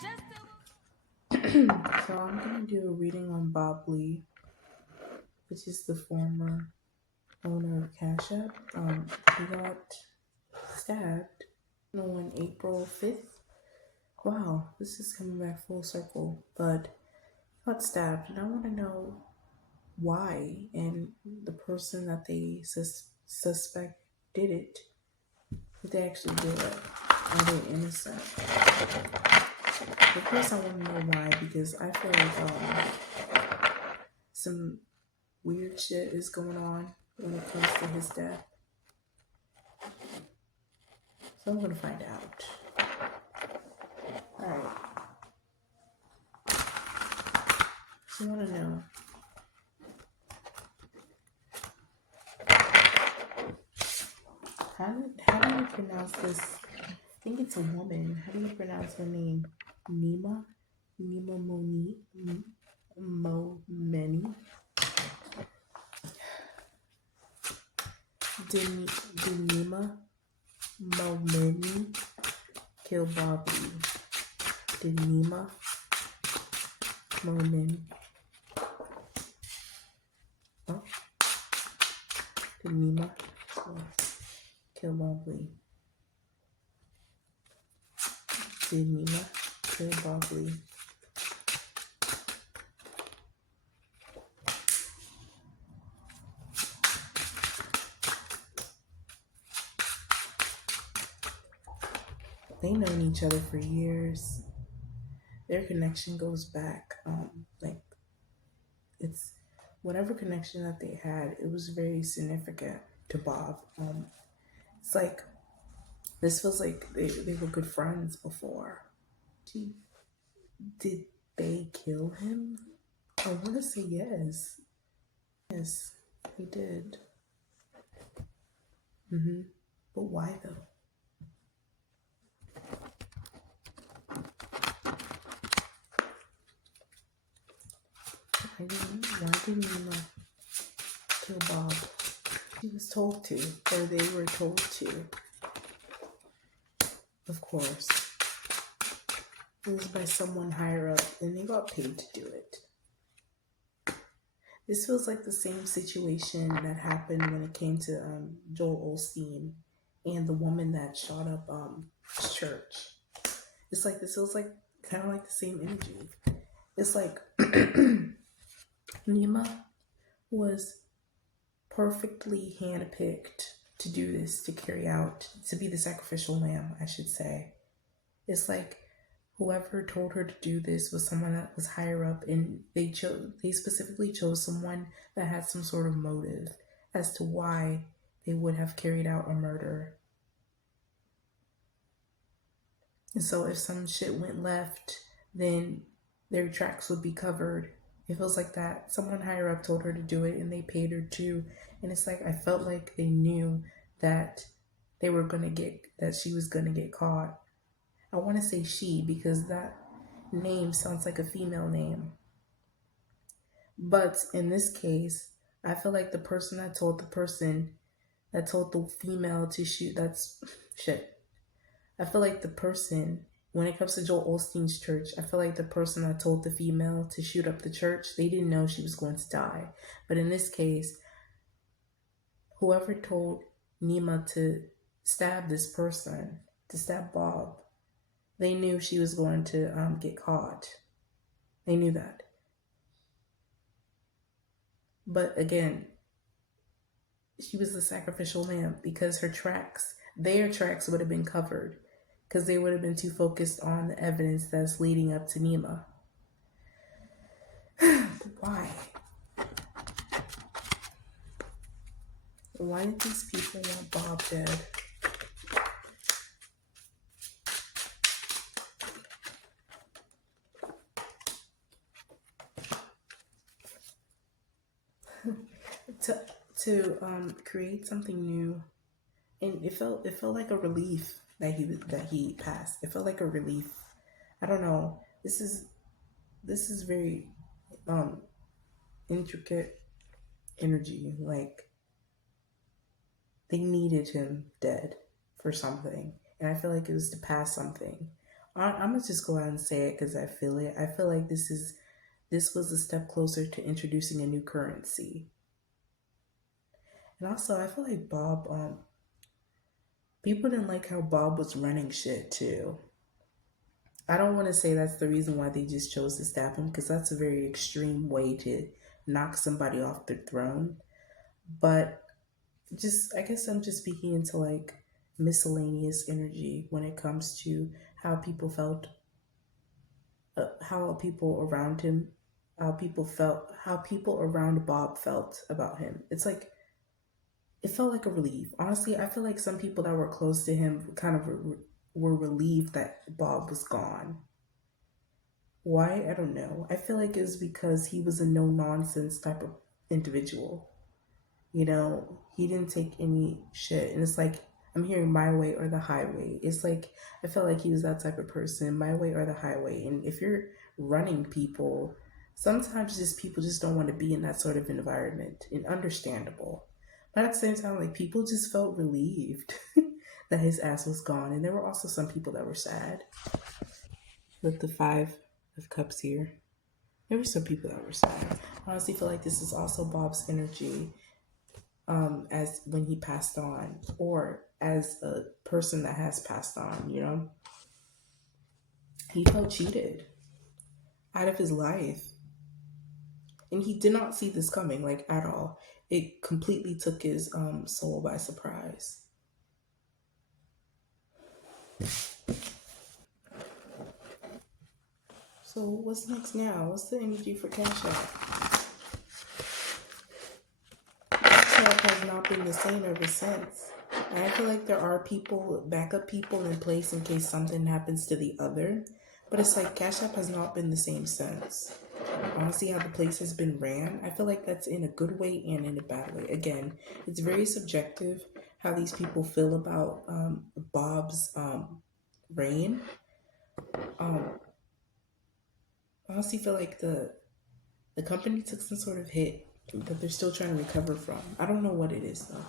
So I'm gonna do a reading on Bob Lee, which is the former owner of Cash App. He got stabbed on April 5th. Wow, this is coming back full circle. But he got stabbed, and I want to know why and the person that they suspect did it. Did they actually do it? Are they innocent? Of course, I want to know why because I feel like some weird shit is going on when it comes to his death. So I'm gonna find out. Alright. So I wanna know. How do you pronounce this? I think it's a woman. How do you pronounce her name? Nima? Nima Moni? Momeni? Denima Momeni kill Bobby. Denima Momeni. Oh. Denima kill Bobby. Denima kill Bobby. They known each other for years. Their connection goes back. Like it's whatever connection that they had, it was very significant to Bob. It's like this feels like they were good friends before. Gee, did they kill him? I want to say yes. Yes, he did. But why though? Why didn't you kill Bob? He was told to, or they were told to. Of course. It was by someone higher up, and they got paid to do it. This feels like the same situation that happened when it came to Joel Osteen and the woman that shot up his church. It's like this feels like kind of like the same energy. It's like Nima was perfectly handpicked to do this, to carry out, to be the sacrificial lamb, I should say. It's like whoever told her to do this was someone that was higher up, and they specifically chose someone that had some sort of motive as to why they would have carried out a murder. And so if some shit went left, then their tracks would be covered. It feels like that. Someone higher up told her to do it and they paid her too. And it's like I felt like they knew that they were gonna get that she was gonna get caught. I want to say she because that name sounds like a female name. But in this case, I feel like the person that told the female to shoot, that's shit. I feel like the person, when it comes to Joel Osteen's church, I feel like the person that told the female to shoot up the church, they didn't know she was going to die. But in this case, whoever told Nima to stab this person, to stab Bob, they knew she was going to get caught. They knew that. But again, she was the sacrificial lamb because their tracks would have been covered because they would have been too focused on the evidence that's leading up to Nima. Why? Why did these people want Bob dead? to create something new, and it felt like a relief that he passed. It felt like a relief. I don't know. This is very intricate energy. Like they needed him dead for something, and I feel like it was to pass something I'm gonna just go out and say it because I feel it. I feel like this was a step closer to introducing a new currency. And also, I feel like Bob, people didn't like how Bob was running shit too. I don't want to say that's the reason why they just chose to stab him because that's a very extreme way to knock somebody off their throne. But just, I guess I'm just speaking into like miscellaneous energy when it comes to how people felt, how people around him, how people around Bob felt about him. It's like, it felt like a relief. Honestly, I feel like some people that were close to him kind of were relieved that Bob was gone. Why? I don't know. I feel like it's because he was a no nonsense type of individual. You know, he didn't take any shit. And it's like, I'm hearing my way or the highway. It's like, I felt like he was that type of person, my way or the highway. And if you're running people, sometimes just people just don't want to be in that sort of environment and understandable. But at the same time, like people just felt relieved that his ass was gone. And there were also some people that were sad with the five of cups here. There were some people that were sad. I honestly feel like this is also Bob's energy as when he passed on, or as a person that has passed on, you know? He felt cheated out of his life. And he did not see this coming, like at all. It completely took his soul by surprise. So what's next now? What's the energy for Cash App? Cash App has not been the same ever since. And I feel like there are people, backup people in place in case something happens to the other. But it's like Cash App has not been the same since. Honestly, how the place has been ran, I feel like that's in a good way and in a bad way. Again, it's very subjective how these people feel about Bob's reign. Um, I honestly feel like the company took some sort of hit that they're still trying to recover from. I don't know what it is though.